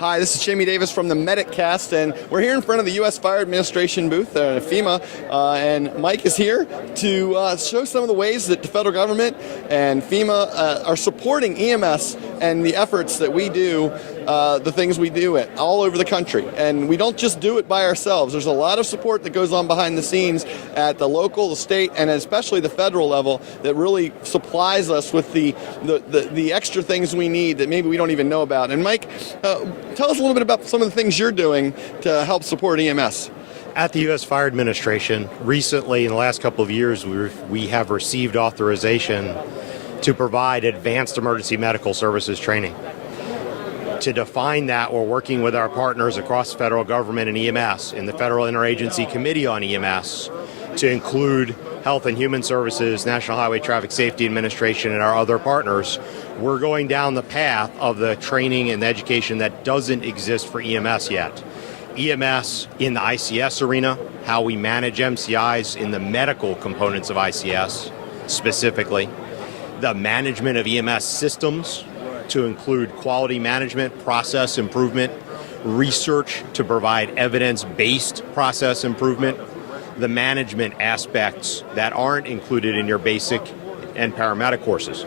Hi, this is Jamie Davis from the Medicast, and we're here in front of the U.S. Fire Administration booth at FEMA, and Mike is here to show some of the ways that the federal government and FEMA are supporting EMS and the efforts that we do, the things we do all over the country. And we don't just do it by ourselves. There's a lot of support that goes on behind the scenes at the local, the state, and especially the federal level that really supplies us with the extra things we need that maybe we don't even know about. And Mike, tell us a little bit about some of the things you're doing to help support EMS. At the U.S. Fire Administration, recently in the last couple of years, we have received authorization to provide advanced emergency medical services training. To define that, we're working with our partners across the federal government and EMS in the Federal Interagency Committee on EMS to include Health and Human Services, National Highway Traffic Safety Administration, and our other partners. We're going down the path of the training and education that doesn't exist for EMS yet. EMS in the ICS arena, how we manage MCIs in the medical components of ICS specifically, the management of EMS systems to include quality management, process improvement, research to provide evidence-based process improvement, the management aspects that aren't included in your basic and paramedic courses.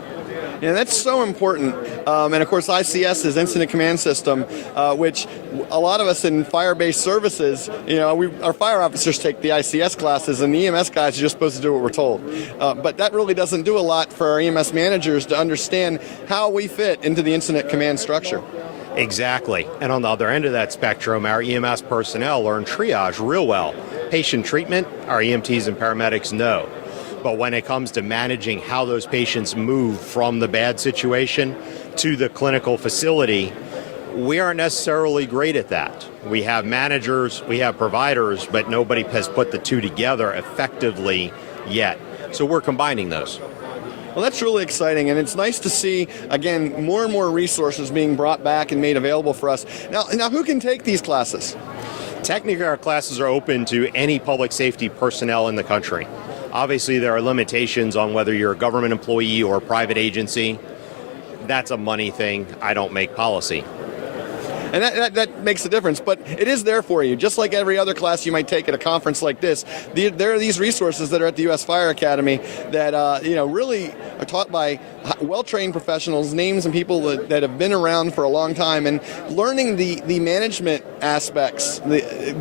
Yeah, that's so important. And of course, ICS is Incident Command System, which a lot of us in fire-based services, our fire officers take the ICS classes, and the EMS guys are just supposed to do what we're told. But that really doesn't do a lot for our EMS managers to understand how we fit into the incident command structure. Exactly. And on the other end of that spectrum, our EMS personnel learn triage real well. Patient treatment, our EMTs and paramedics know. But when it comes to managing how those patients move from the bad situation to the clinical facility, we aren't necessarily great at that. We have managers, we have providers, but nobody has put the two together effectively yet. So we're combining those. Well, that's really exciting, and it's nice to see, again, more and more resources being brought back and made available for us. Now who can take these classes? Technically, our classes are open to any public safety personnel in the country. Obviously, there are limitations on whether you're a government employee or a private agency. That's a money thing. I don't make policy. And that makes a difference, but it is there for you. Just like every other class you might take at a conference like this, there are these resources that are at the U.S. Fire Academy that really are taught by well-trained professionals, names and people that have been around for a long time, and learning the management aspects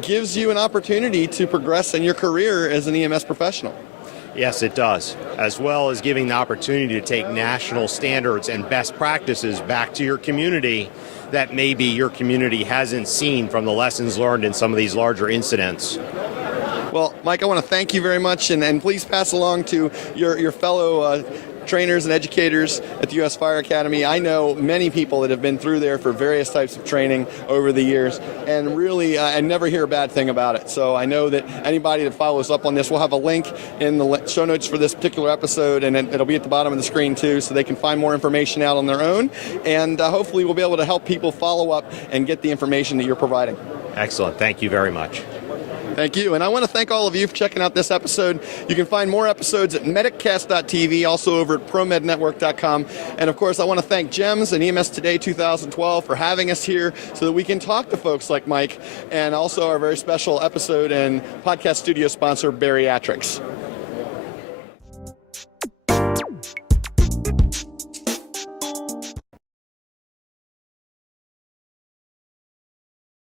gives you an opportunity to progress in your career as an EMS professional. Yes, it does, as well as giving the opportunity to take national standards and best practices back to your community that maybe your community hasn't seen from the lessons learned in some of these larger incidents. Well, Mike, I want to thank you very much, and please pass along to your fellow trainers and educators at the U.S. Fire Academy. I know many people that have been through there for various types of training over the years, and really I never hear a bad thing about it. So I know that anybody that follows up on this, we'll have a link in the show notes for this particular episode, and it'll be at the bottom of the screen too, so they can find more information out on their own, and hopefully we'll be able to help people follow up and get the information that you're providing. Excellent. Thank you very much. Thank you, and I want to thank all of you for checking out this episode. You can find more episodes at mediccast.tv, also over at promednetwork.com. And of course, I want to thank GEMS and EMS Today 2012 for having us here so that we can talk to folks like Mike, and also our very special episode and podcast studio sponsor, Bariatrics.